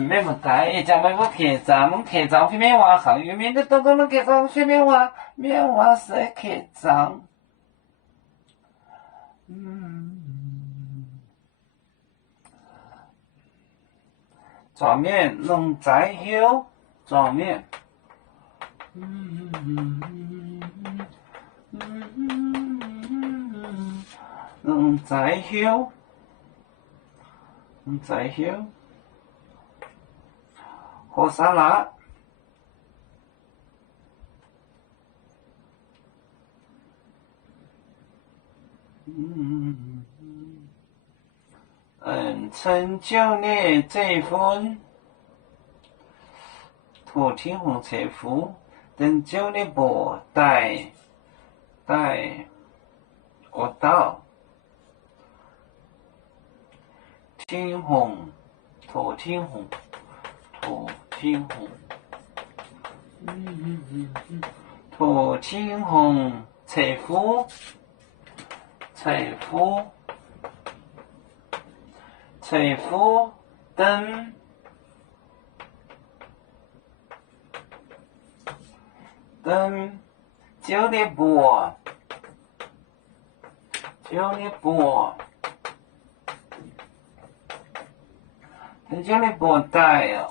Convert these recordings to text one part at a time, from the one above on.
没么带，一家没个客栈，客栈后面往后有面的多多的客栈后面往是客栈。桌面能再有桌面。能再有和沙拉。陈酒的这份土天红车夫，等酒的薄带我到天红土天红土天红车夫等酒的薄等酒的薄带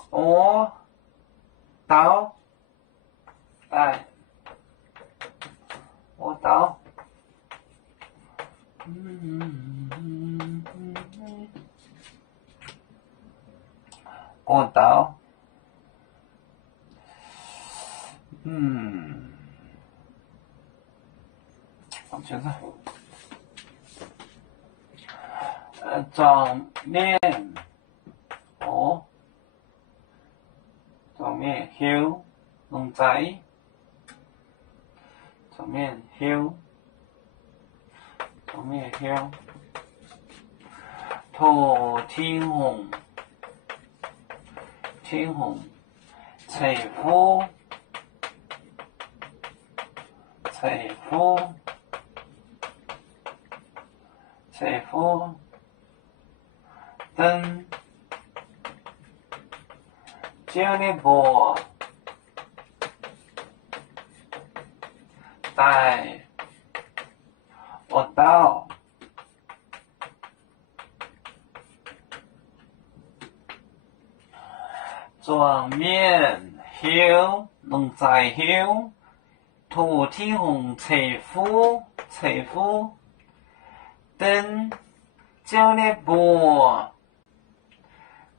我到我觉得装面休龙仔装面休土天红车夫等酒的薄带我到装面休龙仔休土天红车夫等酒的薄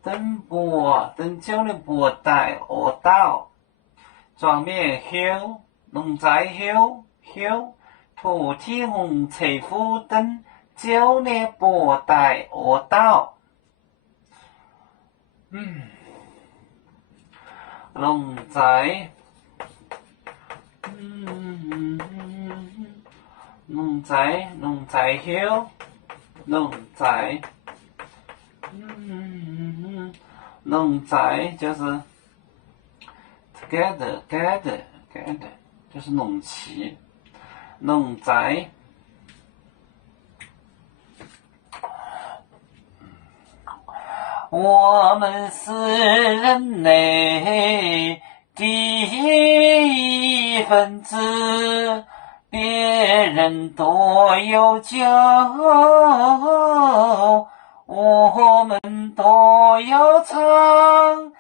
等酒的薄带我到装面休龙仔休土天红车夫等酒的薄带我到龙仔休龙仔就是 together 就是弄齐龙仔我们是人类第一分子，别人都有酒，我们都要唱。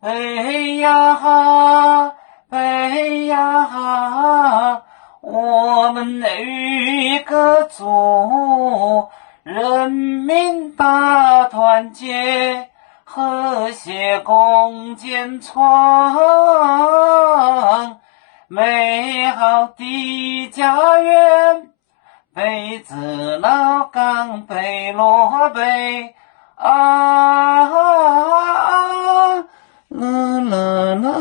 飞呀，我们一个族，人民大团结，和谐共建创美好的家园。北子老岗北罗北啦啦啦。